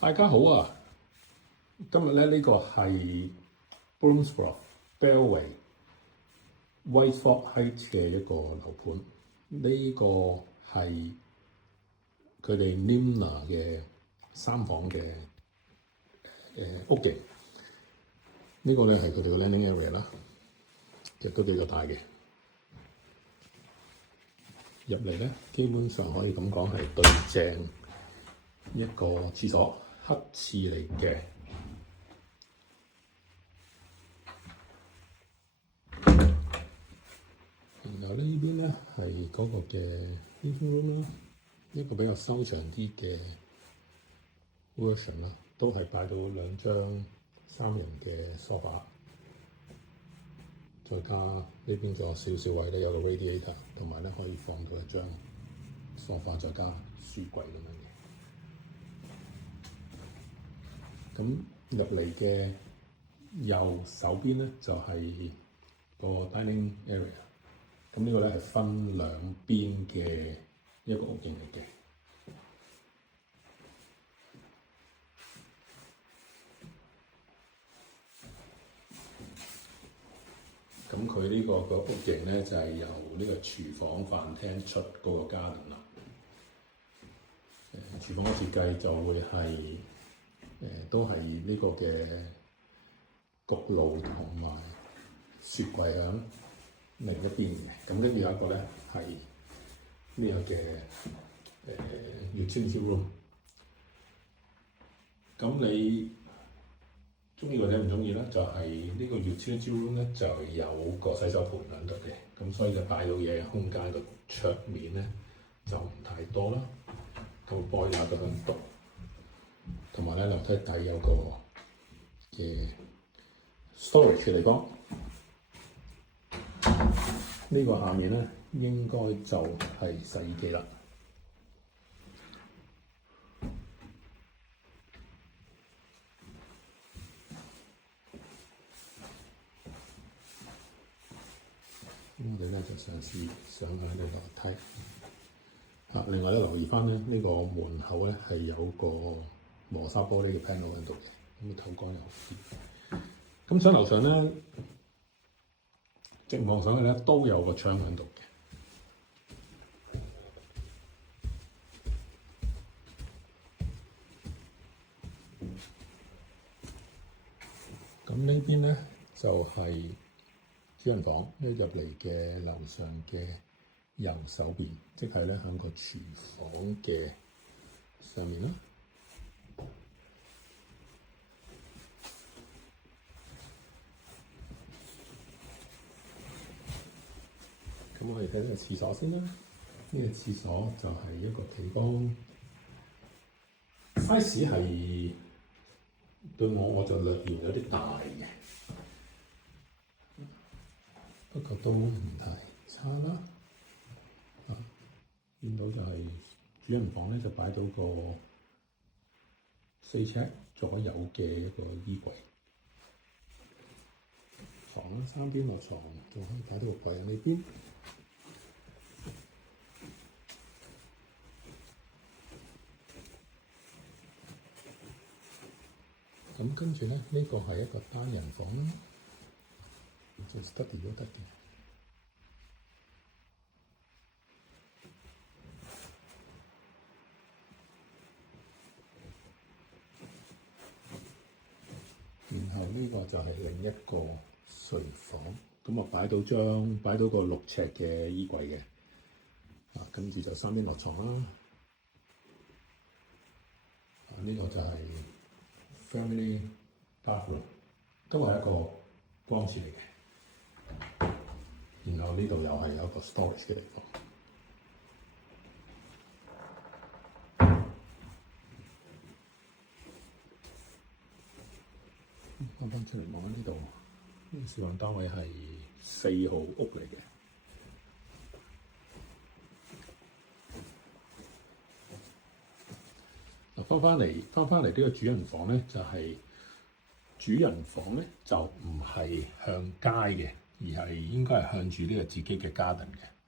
大家好啊！今日咧呢個係 Bloomsbury Bellway Whiteford Heights 嘅一個樓盤，呢個係佢哋 Nimner 嘅3房嘅屋型。呢個咧係佢哋嘅 landing area 啦，亦都比較大嘅。入嚟咧，基本上可以咁講係對正一個廁所，黑廁嚟嘅。然後呢邊咧係嗰個嘅 living room 啦，一個比較修長啲嘅 version 啦，都係擺到2張3人嘅 sofa， 再加呢邊仲有少少位咧，有個 radiator， 同埋咧可以放到1張 sofa， 再加書櫃咁樣嘅。咁入嚟嘅右手邊咧就係個 dining area。咁呢個咧係分兩邊嘅一個屋型嚟嘅。咁佢呢個屋型咧就係由呢個廚房飯廳出嗰個 garden 啦。廚房嘅設計就會係都係呢個嘅焗爐同埋雪櫃響另一邊嘅。咁跟住有一個咧係呢個嘅utility room。咁你中意或者唔中意咧，就係呢個 utility room 咧就有個洗手盆喺度嘅，咁所以就擺到嘢空間個桌面咧就唔太多啦。個 boiler 喺度，同埋咧樓梯底有個嘅 storage 嘅地方。呢個下面咧應該就係洗衣機啦。咁我哋咧就嘗試上下呢個樓梯。另外咧留意翻咧，呢個門口咧係有個磨砂玻璃嘅 panel 喺度嘅，咁透光又好啲。咁上樓上咧，直望上去咧都有個窗喺度嘅。咁呢邊咧就係主人房，一入嚟嘅樓上嘅右手邊，即係咧喺個廚房嘅上面啦。咁我哋睇睇個廁所先啦。呢個廁所就係一個企缸 ，size 係對我就略嫌有啲大嘅，不過都唔太差啦。見到就係主人房咧，就擺到個4尺左右嘅一個衣櫃，床啦，3邊落床，仲可以擺到個櫃喺呢邊。咁跟住咧，呢個係一個單人房啦，做 study 都得嘅。然後呢個就係另一個睡房，咁啊擺到個6尺嘅衣櫃嘅，跟住就3邊落床啦。呢個就係 family bathroom， 都係一個光廁嚟嘅。然後呢度又係有一個 storage 嘅地方。翻出嚟望下呢度，呢個示範單位係4號屋嚟嘅。翻返嚟呢個主人房咧，就係主人房咧就唔係向街嘅，而係應該係向住呢個自己嘅 garden 嘅。